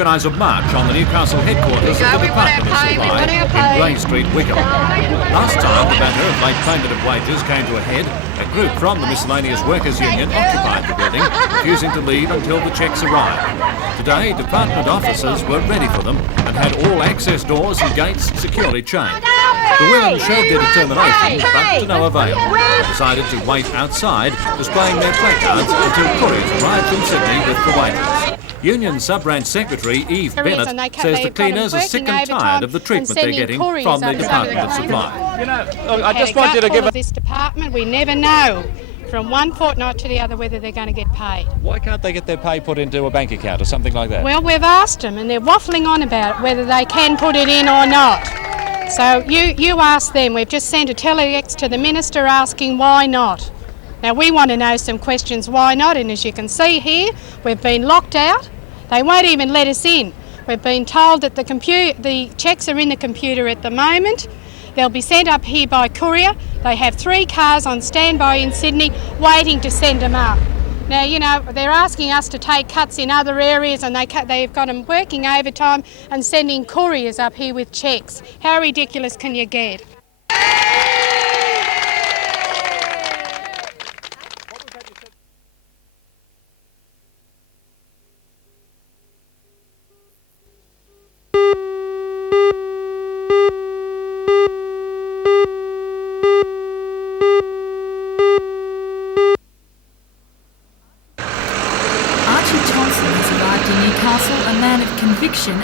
organise a march on the Newcastle headquarters of the Department of Supply in Grey Street, Wickham. Last time the matter of late payment of wages came to a head, a group from the Miscellaneous Workers Union occupied the building, refusing to leave until the cheques arrived. Today, department officers were ready for them and had all access doors and gates securely chained. The women showed their determination, but to no avail. They decided to wait outside, displaying their placards until couriers arrived from Sydney with the wages. Union Sub-Branch Secretary Eve Bennett says the cleaners are sick and tired of the treatment they're getting from the Department of Supply. You know, I just want you to give this department, we never know from one fortnight to the other whether they're going to get paid. Why can't they get their pay put into a bank account or something like that? Well, we've asked them and they're waffling on about whether they can put it in or not. So you ask them. We've just sent a telex to the Minister asking why not. Now we want to know some questions why not, and as you can see here, we've been locked out. They won't even let us in. We've been told that the cheques are in the computer at the moment. They'll be sent up here by courier. They have 3 cars on standby in Sydney waiting to send them up. Now, you know, they're asking us to take cuts in other areas and they've got them working overtime and sending couriers up here with cheques. How ridiculous can you get?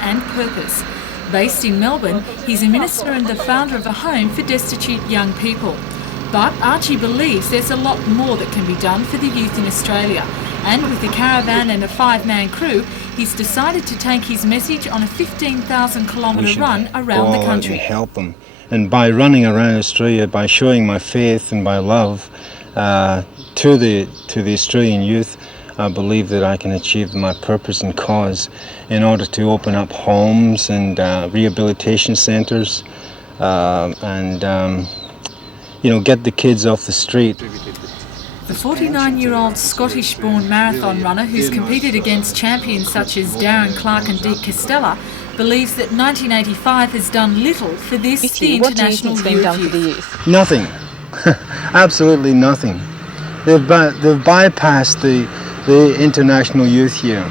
And purpose. Based in Melbourne, he's a minister and the founder of a home for destitute young people. But Archie believes there's a lot more that can be done for the youth in Australia. And with a caravan and a 5-man crew, he's decided to take his message on a 15,000-kilometre run around the country. And help them. And by running around Australia, by showing my faith and my love to the Australian youth, I believe that I can achieve my purpose and cause in order to open up homes and rehabilitation centres and get the kids off the street. The 49-year-old Scottish-born marathon runner who's competed against champions such as Darren Clark and Deke Costella believes that 1985 has done little for the international youth. Nothing. Absolutely nothing. They've bypassed the international youth here.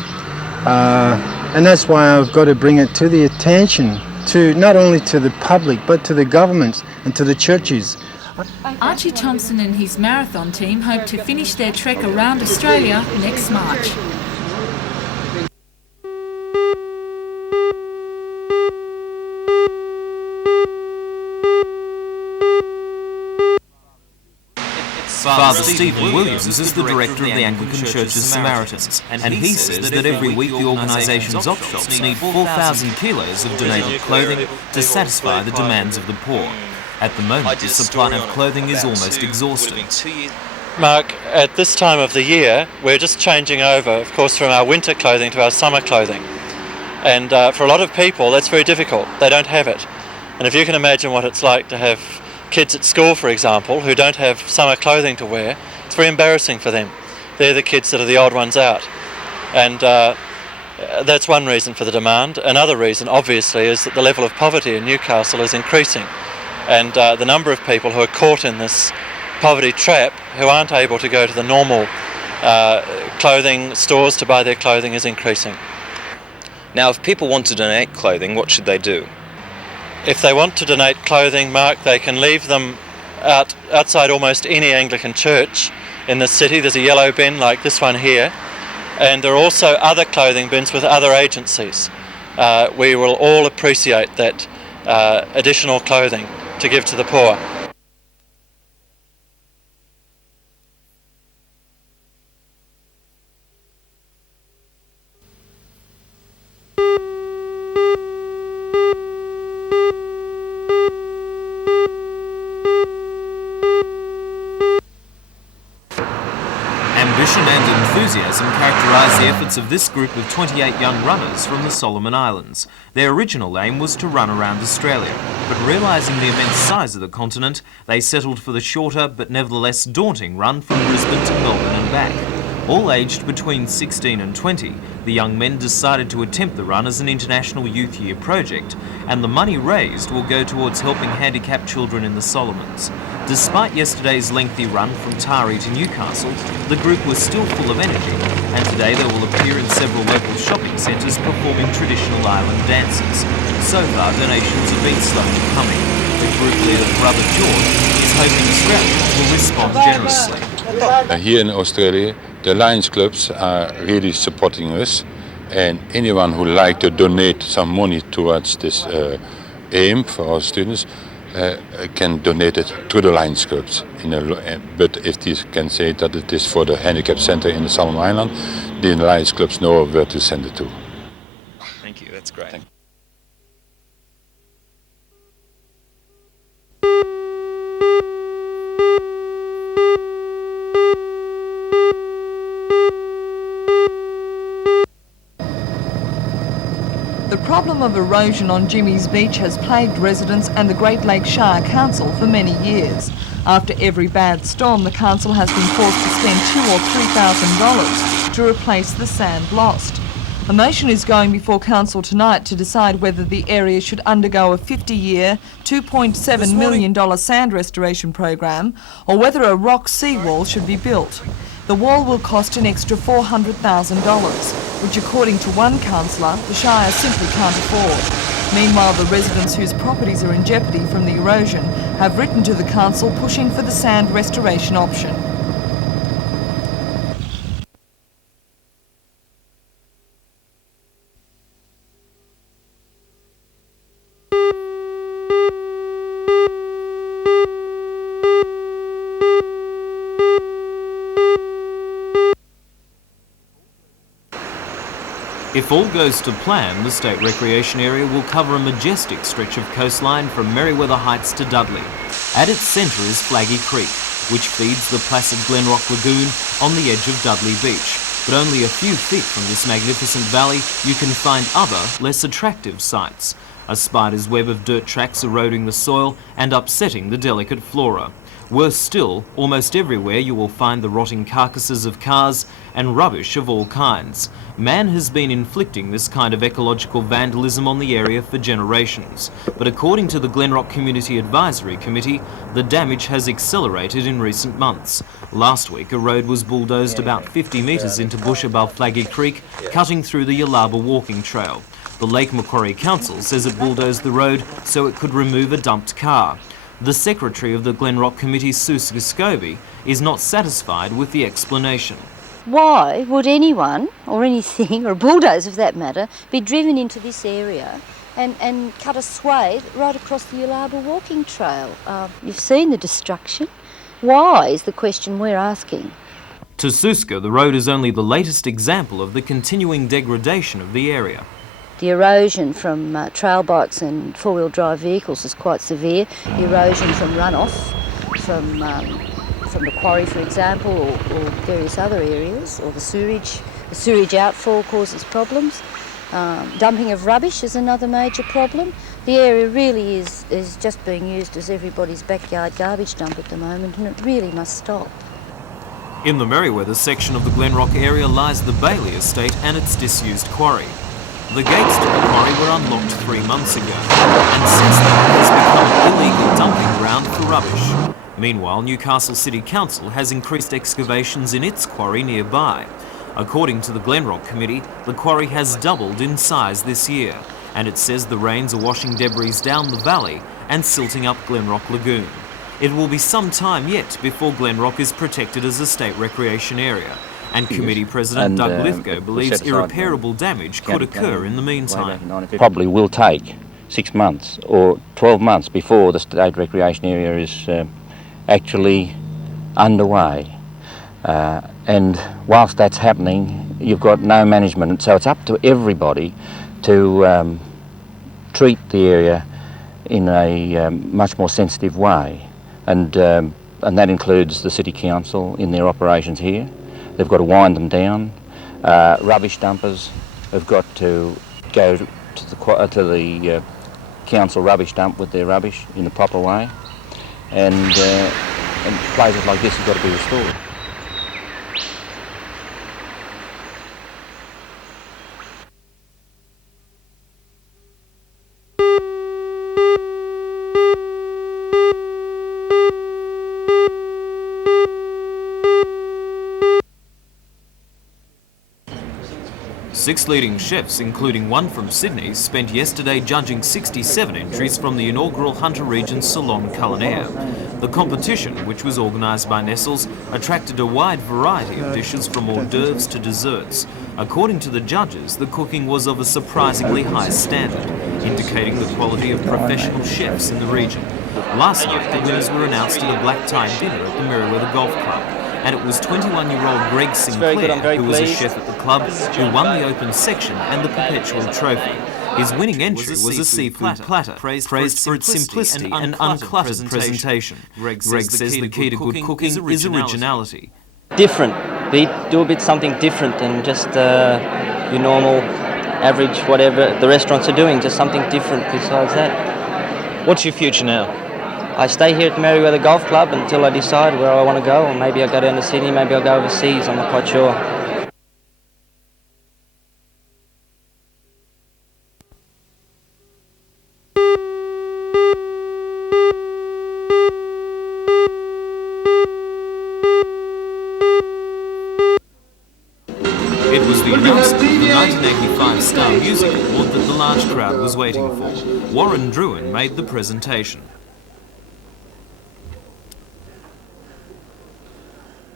And that's why I've got to bring it to the attention, to not only to the public, but to the governments and to the churches. Archie Thompson and his marathon team hope to finish their trek around Australia next March. Father Stephen Williams is the director of the Anglican Church's Samaritans, and he says that every week the organisation's op shops need 4,000 kilos of donated clothing to satisfy the demands of the poor. At the moment, the supply of clothing is almost exhausted. Mark, at this time of the year, we're just changing over, of course, from our winter clothing to our summer clothing. And for a lot of people, that's very difficult. They don't have it. And if you can imagine what it's like to have kids at school, for example, who don't have summer clothing to wear, it's very embarrassing for them. They're the kids that are the odd ones out. And that's one reason for the demand. Another reason, obviously, is that the level of poverty in Newcastle is increasing. And the number of people who are caught in this poverty trap, who aren't able to go to the normal clothing stores to buy their clothing, is increasing. Now, if people want to donate clothing, what should they do? If they want to donate clothing, Mark, they can leave them outside almost any Anglican church in the city. There's a yellow bin like this one here, and there are also other clothing bins with other agencies. We will all appreciate that additional clothing to give to the poor. Ambition and enthusiasm characterise the efforts of this group of 28 young runners from the Solomon Islands. Their original aim was to run around Australia, but realising the immense size of the continent, they settled for the shorter but nevertheless daunting run from Brisbane to Melbourne and back. All aged between 16 and 20, the young men decided to attempt the run as an International Youth Year project, and the money raised will go towards helping handicapped children in the Solomons. Despite yesterday's lengthy run from Taree to Newcastle, the group was still full of energy, and today they will appear in several local shopping centres performing traditional island dances. So far, donations have been slowly coming. The group leader, Brother George, is hoping Australians will respond generously. Here in Australia, the Lions clubs are really supporting us, and anyone who like to donate some money towards this aim for our students can donate it to the Lions clubs. But if they can say that it is for the handicap centre in the Solomon Island, the Lions clubs know where to send it to. Thank you, that's great. The problem of erosion on Jimmy's Beach has plagued residents and the Great Lakes Shire Council for many years. After every bad storm, the council has been forced to spend $2,000 or $3,000 to replace the sand lost. A motion is going before council tonight to decide whether the area should undergo a 50-year, $2.7 million sand restoration program, or whether a rock seawall should be built. The wall will cost an extra $400,000, which according to one councillor, the Shire simply can't afford. Meanwhile, the residents whose properties are in jeopardy from the erosion have written to the council pushing for the sand restoration option. If all goes to plan, the State Recreation Area will cover a majestic stretch of coastline from Merewether Heights to Dudley. At its centre is Flaggy Creek, which feeds the placid Glenrock Lagoon on the edge of Dudley Beach. But only a few feet from this magnificent valley, you can find other, less attractive sites. A spider's web of dirt tracks eroding the soil and upsetting the delicate flora. Worse still, almost everywhere you will find the rotting carcasses of cars and rubbish of all kinds. Man has been inflicting this kind of ecological vandalism on the area for generations, but according to the Glenrock Community Advisory Committee, the damage has accelerated in recent months. Last week, a road was bulldozed about 50 metres into bush above Flaggy Creek, cutting through the Yalaba walking trail. The Lake Macquarie Council says it bulldozed the road so it could remove a dumped car. The Secretary of the Glenrock Committee, Susie Scobie, is not satisfied with the explanation. Why would anyone, or anything, or a bulldozer for that matter, be driven into this area and cut a swathe right across the Yalaba walking trail? You've seen the destruction. Why is the question we're asking. To Suska, the road is only the latest example of the continuing degradation of the area. The erosion from trail bikes and four-wheel drive vehicles is quite severe. The erosion from runoff, from the quarry, for example, or various other areas, or the sewage outfall causes problems. Dumping of rubbish is another major problem. The area really is just being used as everybody's backyard garbage dump at the moment, and it really must stop. In the Merewether section of the Glenrock area lies the Bailey estate and its disused quarry. The gates to the quarry were unlocked 3 months ago, and since then it has become an illegal dumping ground for rubbish. Meanwhile, Newcastle City Council has increased excavations in its quarry nearby. According to the Glenrock Committee, the quarry has doubled in size this year, and it says the rains are washing debris down the valley and silting up Glenrock Lagoon. It will be some time yet before Glenrock is protected as a state recreation area, and Committee President Doug Lithgow believes irreparable damage could occur in the meantime. Probably will take 6 months or 12 months before the state recreation area is actually underway. And whilst that's happening, you've got no management, so it's up to everybody to treat the area in a much more sensitive way. And that includes the City Council in their operations here. They've got to wind them down. Rubbish dumpers have got to go to the council rubbish dump with their rubbish in the proper way, and places like this have got to be restored. 6 leading chefs, including one from Sydney, spent yesterday judging 67 entries from the inaugural Hunter Region's Salon Culinaire. The competition, which was organised by Nestles, attracted a wide variety of dishes from hors d'oeuvres to desserts. According to the judges, the cooking was of a surprisingly high standard, indicating the quality of professional chefs in the region. Last night, the winners were announced at a black tie dinner at the Merewether Golf Club, and it was 21-year-old Greg Sinclair, who was a chef at the club, who won the open section and the Perpetual Trophy. His winning entry was a seafood platter, praised for its simplicity and uncluttered presentation. Greg says the key to good cooking is originality. Different. Do a bit something different than just your normal, average, whatever the restaurants are doing, just something different besides that. What's your future now? I stay here at the Merewether Golf Club until I decide where I want to go, or maybe I'll go down to Sydney, maybe I'll go overseas, I'm not quite sure. It was the announcement of the 1985 Star Music Award that the large crowd was waiting for. Warren Druin made the presentation.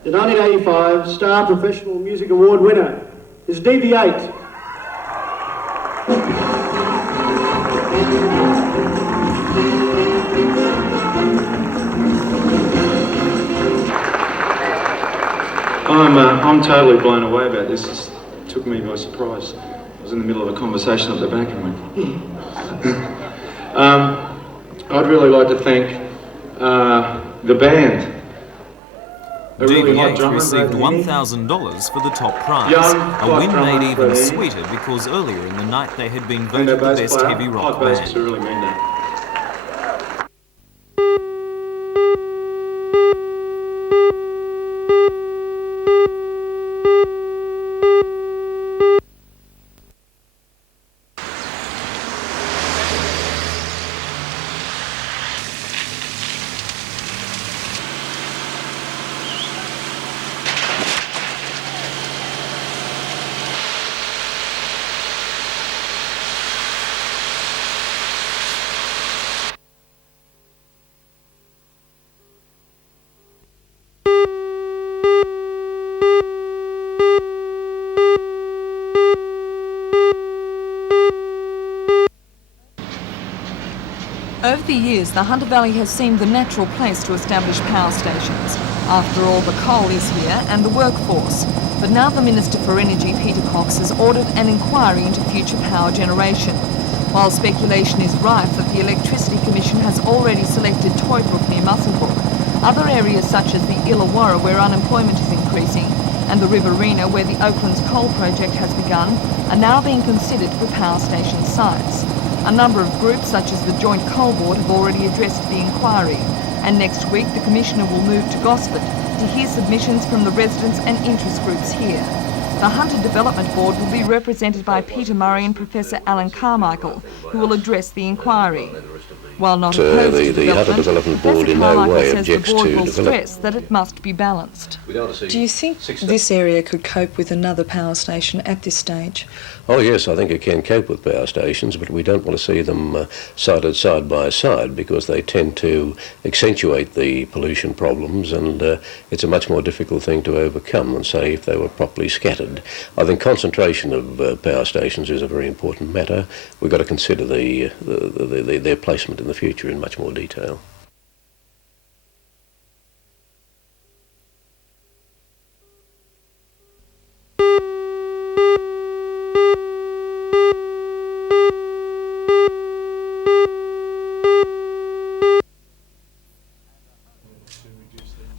The 1985 Star Professional Music Award winner is DV8. I'm totally blown away about this. It took me by surprise. I was in the middle of a conversation up the back and went. I'd really like to thank the band. DV8 received $1,000 for the top prize, a win made even sweeter because earlier in the night they had been voted the best heavy rock band. Really mean that. Over the years, the Hunter Valley has seemed the natural place to establish power stations. After all, the coal is here and the workforce. But now the Minister for Energy, Peter Cox, has ordered an inquiry into future power generation. While speculation is rife that the Electricity Commission has already selected Toybrook near Muswellbrook, other areas such as the Illawarra, where unemployment is increasing, and the Riverina, where the Oaklands coal project has begun, are now being considered for power station sites. A number of groups, such as the Joint Coal Board, have already addressed the inquiry, and next week the Commissioner will move to Gosford to hear submissions from the residents and interest groups here. The Hunter Development Board will be represented by Peter Murray and Professor Alan Carmichael, who will address the inquiry. While not opposed to the Hunter Development Board Professor in no Carmichael way says objects the board to will develop. stress that it must be balanced. Do you think this area could cope with another power station at this stage? Oh yes, I think it can cope with power stations, but we don't want to see them sited side by side because they tend to accentuate the pollution problems, and it's a much more difficult thing to overcome than, say, if they were properly scattered. I think concentration of power stations is a very important matter. We've got to consider their placement in the future in much more detail.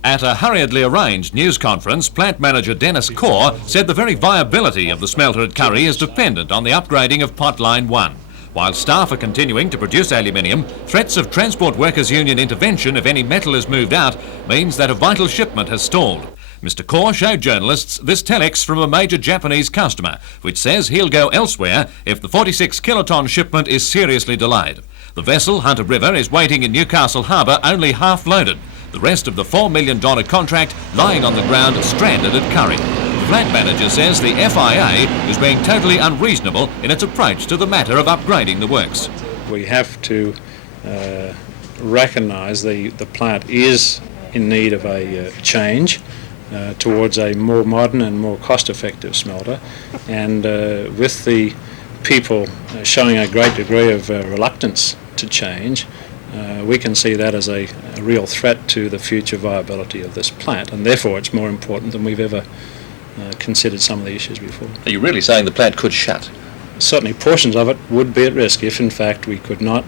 At a hurriedly arranged news conference, plant manager Dennis Corr said the very viability of the smelter at Curry is dependent on the upgrading of Potline 1. While staff are continuing to produce aluminium, threats of Transport Workers Union intervention if any metal is moved out means that a vital shipment has stalled. Mr. Corr showed journalists this telex from a major Japanese customer, which says he'll go elsewhere if the 46 kiloton shipment is seriously delayed. The vessel, Hunter River, is waiting in Newcastle Harbour only half loaded. The rest of the $4 million contract lying on the ground stranded at Curry. plant manager says the FIA is being totally unreasonable in its approach to the matter of upgrading the works. We have to recognise the plant is in need of a change towards a more modern and more cost-effective smelter, and with the people showing a great degree of reluctance to change, we can see that as a real threat to the future viability of this plant, and therefore it's more important than we've ever considered some of the issues before. Are you really saying the plant could shut? Certainly portions of it would be at risk if in fact we could not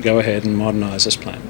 go ahead and modernise this plant.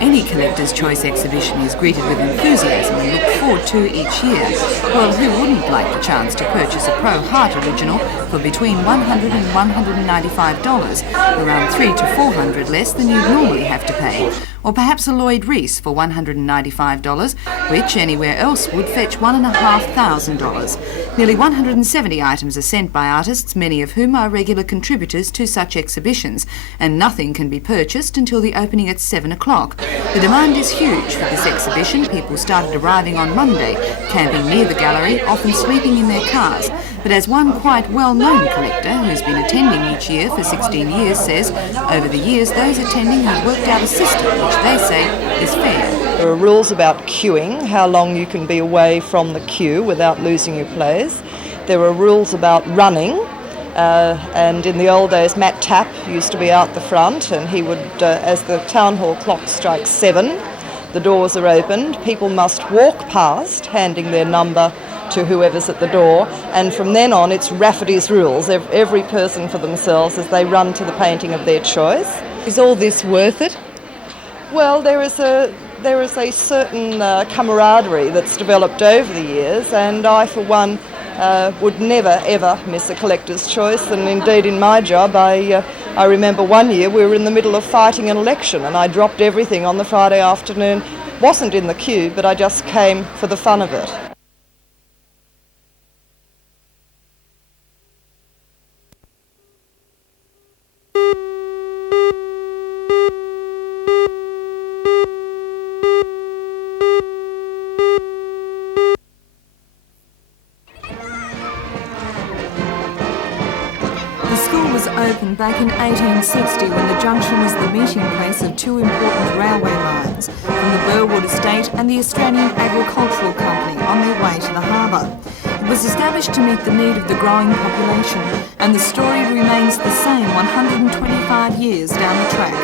Any Collector's Choice exhibition is greeted with enthusiasm and looked forward to each year. Well, who wouldn't like the chance to purchase a Pro Heart original for between $100 and $195, around $300 to $400 less than you'd normally have to pay? Or perhaps a Lloyd Rees for $195, which anywhere else would fetch $1,500. Nearly 170 items are sent by artists, many of whom are regular contributors to such exhibitions, and nothing can be purchased until the opening at 7 o'clock. The demand is huge for this exhibition. People started arriving on Monday, camping near the gallery, often sleeping in their cars. But as one quite well-known collector who's been attending each year for 16 years says, over the years those attending have worked out a system which they say is fair. There are rules about queuing, how long you can be away from the queue without losing your place. There are rules about running, and in the old days Matt Tapp used to be out the front, and he would, as the town hall clock strikes 7, the doors are opened, people must walk past handing their number to whoever's at the door, and from then on it's Rafferty's rules, every person for themselves as they run to the painting of their choice. Is all this worth it? Well, there is a certain camaraderie that's developed over the years, and I for one would never ever miss a collector's choice, and indeed in my job I remember one year we were in the middle of fighting an election and I dropped everything on the Friday afternoon, wasn't in the queue, but I just came for the fun of it. Opened back in 1860 when the junction was the meeting place of two important railway lines from the Burwood Estate and the Australian Agricultural Company on their way to the harbour. It was established to meet the need of the growing population, and the story remains the same 125 years down the track.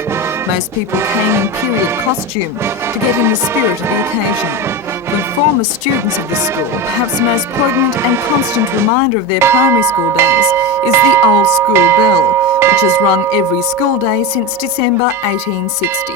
Most people came in period costume to get in the spirit of the occasion. For former students of the school, perhaps the most poignant and constant reminder of their primary school days is the old school bell, which has rung every school day since December 1860.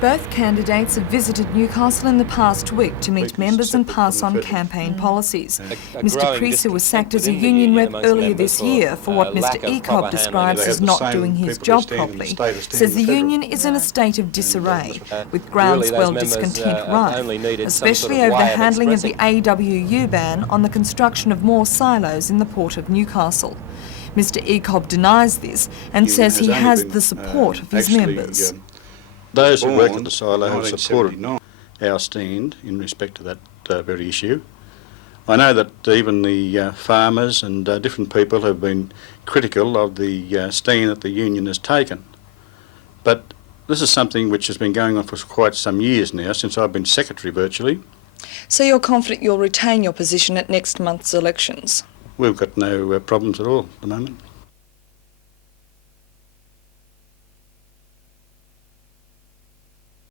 Both candidates have visited Newcastle in the past week to meet members and pass on campaign policies. Mr Creaser was sacked as a union rep earlier this year for what Mr Ecob describes as not doing his job properly. Says the union is in a state of disarray, with groundswell discontent rife, especially over the handling of the AWU ban on the construction of more silos in the port of Newcastle. Mr Ecob denies this and says he has the support of his members. Those who work at the silo have supported our stand in respect to that very issue. I know that even the farmers and different people have been critical of the stand that the union has taken. But this is something which has been going on for quite some years now, since I've been secretary virtually. So you're confident you'll retain your position at next month's elections? We've got no problems at all at the moment.